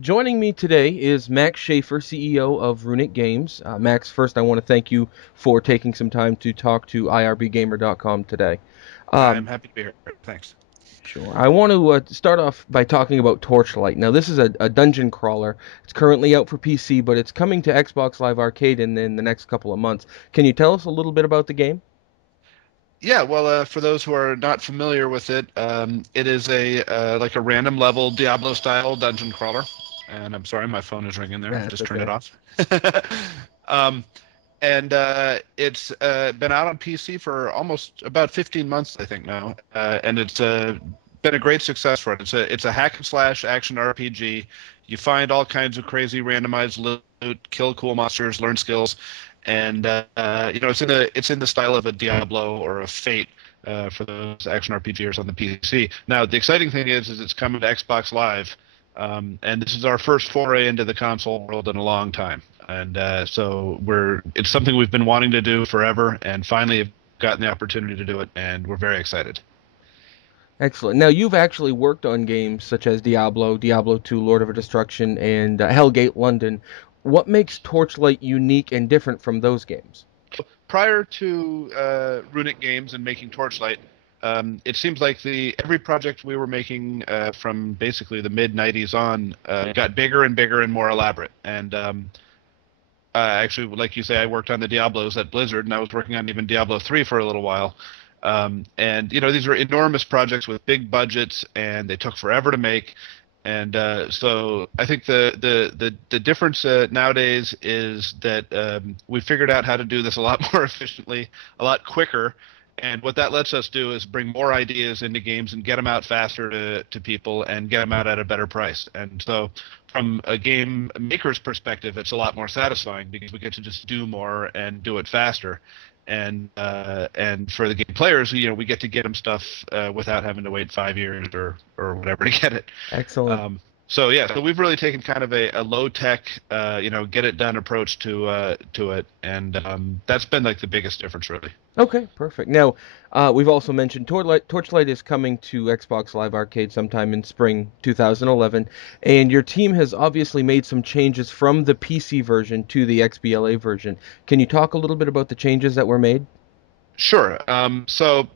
Joining me today is Max Schaefer, CEO of Runic Games. Max, first I want to thank you for taking some time to talk to irbgamer.com today. I'm Um, happy to be here. Thanks. sure. I want to start off by talking about Torchlight. Now, this is a dungeon crawler. It's currently out for PC, but it's coming to Xbox Live Arcade in the next couple of months. Can you tell us a little bit about the game? Yeah, well, for those who are not familiar with it, it is a like a random level Diablo style dungeon crawler. And I'm sorry, my phone is ringing there. That's Just turned it okay. off. um, and it's been out on PC for almost about 15 months, I think now, and it's been a great success for it. It's a hack and slash action RPG. You find all kinds of crazy randomized loot, kill cool monsters, learn skills, and it's in the style of a Diablo or a Fate. For those action RPGers on the PC. Now, the exciting thing is it's coming to Xbox Live, and this is our first foray into the console world in a long time. And so it's something we've been wanting to do forever, and finally have gotten the opportunity to do it, and we're very excited. Excellent. Now, you've actually worked on games such as Diablo, Diablo 2, Lord of Destruction, and Hellgate London. What makes Torchlight unique and different from those games? Prior to Runic Games and making Torchlight, it seems like the every project we were making from basically the mid '90s on got bigger and bigger and more elaborate. And actually, like you say, I worked on the Diablos at Blizzard, and I was working on even Diablo 3 for a little while. And these were enormous projects with big budgets, and they took forever to make. And so I think the difference nowadays is that we figured out how to do this a lot more efficiently, a lot quicker. And what that lets us do is bring more ideas into games and get them out faster to people and get them out at a better price. And so from a game maker's perspective, it's a lot more satisfying because we get to just do more and do it faster. And for the game players, we get to get them stuff without having to wait 5 years or whatever to get it. Excellent. So yeah, so we've really taken kind of a low tech, get it done approach to it, and that's been like the biggest difference, really. Okay, perfect. Now, we've also mentioned Torchlight is coming to Xbox Live Arcade sometime in spring 2011, and your team has obviously made some changes from the PC version to the XBLA version. Can you talk a little bit about the changes that were made? Sure. So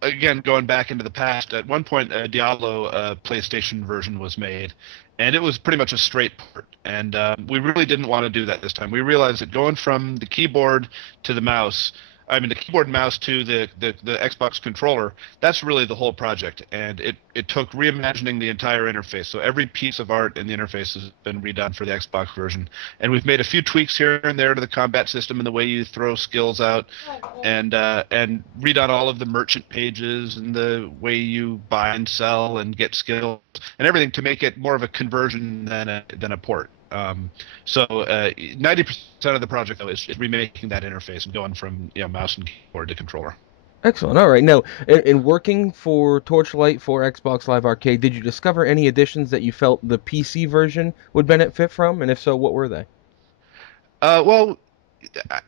again, going back into the past, at one point, a Diablo PlayStation version was made, and it was pretty much a straight port. And we really didn't want to do that this time. We realized that going from the keyboard to the mouse, I mean, the keyboard and mouse to the Xbox controller, that's really the whole project. And it took reimagining the entire interface. So every piece of art in the interface has been redone for the Xbox version. And we've made a few tweaks here and there to the combat system and the way you throw skills out, and redone all of the merchant pages and the way you buy and sell and get skills and everything to make it more of a conversion than a port. 90% of the project though is remaking that interface and going from mouse and keyboard to controller. Excellent. All right. Now, in working for Torchlight for Xbox Live Arcade, did you discover any additions that you felt the PC version would benefit from? And if so, what were they? Well,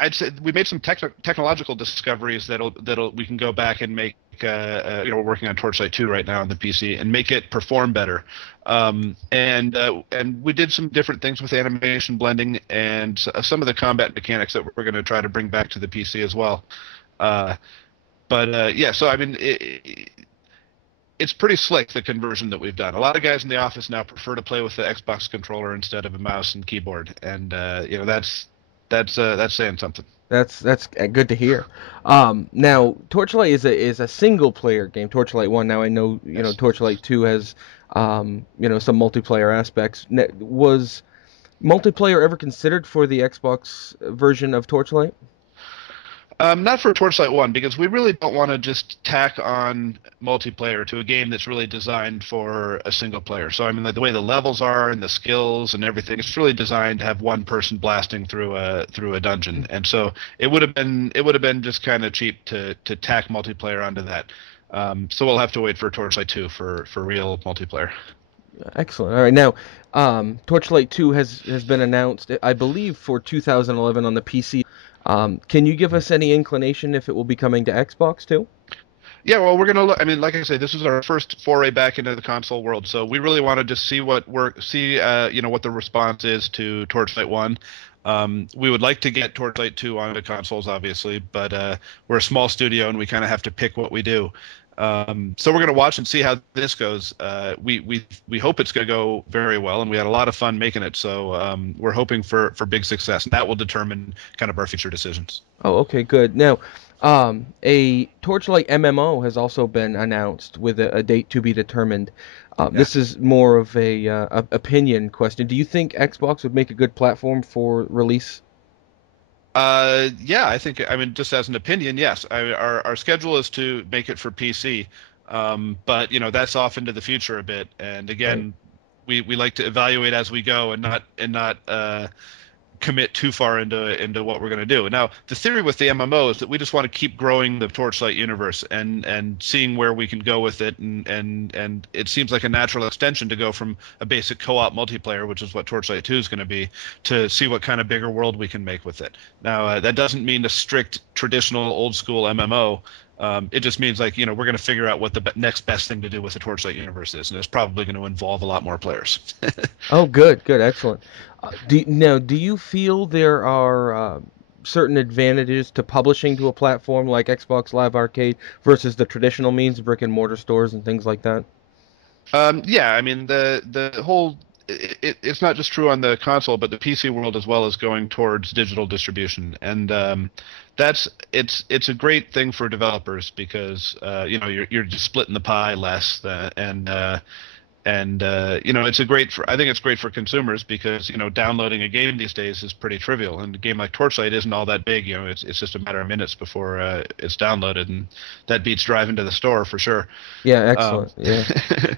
I'd say we made some technological discoveries that'll we can go back and make. We're working on Torchlight 2 right now on the PC and make it perform better. And we did some different things with animation blending and some of the combat mechanics that we're going to try to bring back to the PC as well. Uh, but yeah, so I mean, it's pretty slick, the conversion that we've done. A lot of guys in the office now prefer to play with the Xbox controller instead of a mouse and keyboard, and that's saying something. That's good to hear. Now Torchlight is a single player game. Torchlight One. Now I know Yes. Torchlight Two has some multiplayer aspects. Was multiplayer ever considered for the Xbox version of Torchlight? Not for Torchlight 1, because we really don't want to just tack on multiplayer to a game that's really designed for a single player. So, I mean, like the way the levels are and the skills and everything, it's really designed to have one person blasting through a dungeon. And so it would have been just kind of cheap to tack multiplayer onto that. So we'll have to wait for Torchlight 2 for real multiplayer. Excellent. All right, now Torchlight 2 has been announced, I believe, for 2011 on the PC. Can you give us any inclination if it will be coming to Xbox too? Yeah, well, we're gonna look. I mean, like I say, this is our first foray back into the console world, so we really want to just see what the response is to Torchlight 1. We would like to get Torchlight 2 onto consoles, obviously, but we're a small studio and we kind of have to pick what we do. So we're gonna watch and see how this goes. We hope it's gonna go very well, and we had a lot of fun making it. So we're hoping for big success, and that will determine kind of our future decisions. Oh, okay, good. Now, a Torchlight MMO has also been announced with a date to be determined. Yeah. This is more of a opinion question. Do you think Xbox would make a good platform for release? Yeah, I think, I mean, just as an opinion, yes. Our schedule is to make it for PC, but that's off into the future a bit. And Right. again, we like to evaluate as we go and not commit too far into what we're going to do. Now, the theory with the MMO is that we just want to keep growing the Torchlight universe and seeing where we can go with it, and it seems like a natural extension to go from a basic co-op multiplayer, which is what Torchlight 2 is going to be, to see what kind of bigger world we can make with it. Now, that doesn't mean a strict traditional old school MMO. It just means like we're going to figure out what the next best thing to do with the Torchlight universe is, and it's probably going to involve a lot more players. Oh, good, good, excellent. Do you feel there are certain advantages to publishing to a platform like Xbox Live Arcade versus the traditional means, brick and mortar stores and things like that? Yeah, I mean the whole it's not just true on the console, but the PC world as well is going towards digital distribution, and it's a great thing for developers because you're just splitting the pie less, and it's a great for I think it's great for consumers because downloading a game these days is pretty trivial, and a game like Torchlight isn't all that big. It's just a matter of minutes before it's downloaded, and that beats driving to the store for sure. Yeah, Um, excellent. Yeah.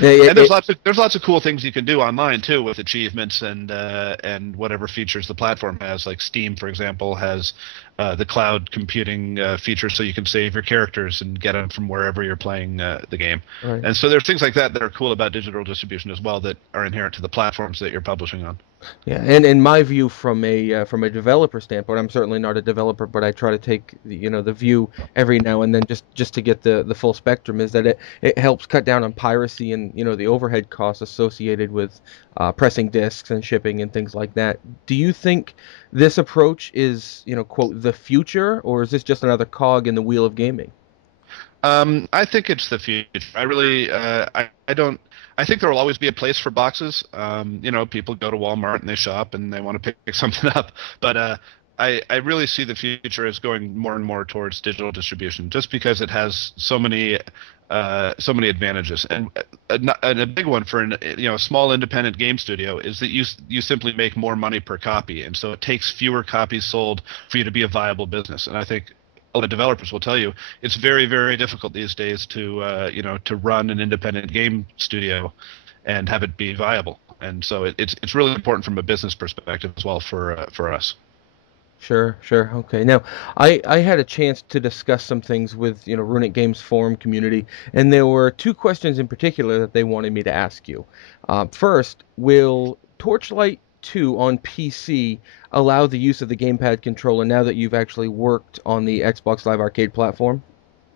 Yeah, yeah, and there's lots of cool things you can do online too with achievements and whatever features the platform has. Like Steam, for example, has the cloud computing feature, so you can save your characters and get them from wherever you're playing the game. right. And so there's things like that that are cool about digital distribution as well that are inherent to the platforms that you're publishing on. Yeah, and in my view, from a developer standpoint, I'm certainly not a developer, but I try to take the view every now and then just to get the full spectrum. Is that it helps cut down on piracy and the overhead costs associated with pressing discs and shipping and things like that. Do you think this approach is quote the future, or is this just another cog in the wheel of gaming? I think it's the future. I really, I don't. I think there will always be a place for boxes. People go to Walmart and they shop and they want to pick something up. But I really see the future as going more and more towards digital distribution, just because it has so many advantages. And a big one for a small independent game studio is that you simply make more money per copy, and so it takes fewer copies sold for you to be a viable business. And I think all the developers will tell you it's very, very difficult these days to run an independent game studio and have it be viable. And so it's really important from a business perspective as well for us. Sure, sure. Okay. Now, I had a chance to discuss some things with, Runic Games forum community, and there were two questions in particular that they wanted me to ask you. First, will Torchlight 2 on PC allow the use of the gamepad controller now that you've actually worked on the Xbox Live Arcade platform?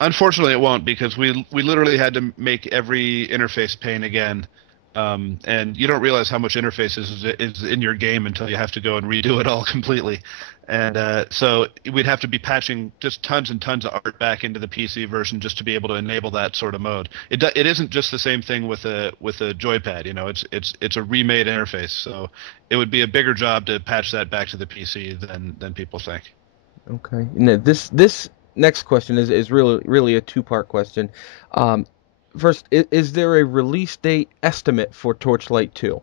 Unfortunately, it won't because we literally had to make every interface pane again. And you don't realize how much interfaces is in your game until you have to go and redo it all completely. And so we'd have to be patching just tons and tons of art back into the PC version just to be able to enable that sort of mode. It isn't just the same thing with a joypad. It's a remade interface. So it would be a bigger job to patch that back to the PC than people think. Okay. Now, this next question is really a two-part question. Um, First, is there a release date estimate for Torchlight 2?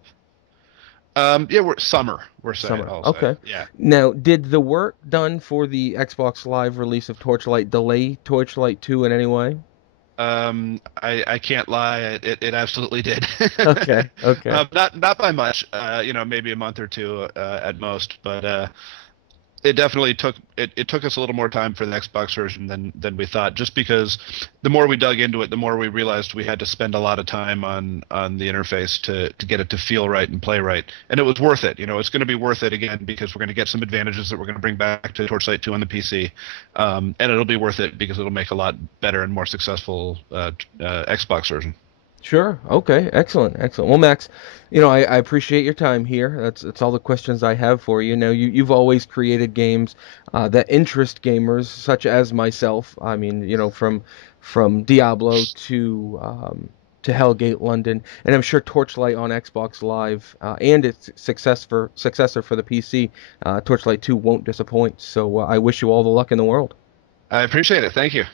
Yeah, we're summer. We're saying. Summer. I'll say. Okay. Yeah. Now, did the work done for the Xbox Live release of Torchlight delay Torchlight 2 in any way? I can't lie. It absolutely did. Okay. Okay. Not by much. Maybe a month or two at most. But it definitely it took us a little more time for the Xbox version than we thought, just because the more we dug into it, the more we realized we had to spend a lot of time on the interface to get it to feel right and play right. And it was worth it. You know, it's going to be worth it again because we're going to get some advantages that we're going to bring back to Torchlight 2 on the PC, and it'll be worth it because it'll make a lot better and more successful Xbox version. Sure. Okay. Excellent. Excellent. Well, Max, I appreciate your time here. That's all the questions I have for you. Now, you've always created games that interest gamers, such as myself. I mean, from Diablo to Hellgate London, and I'm sure Torchlight on Xbox Live and its successor for the PC, Torchlight 2 won't disappoint. So I wish you all the luck in the world. I appreciate it. Thank you.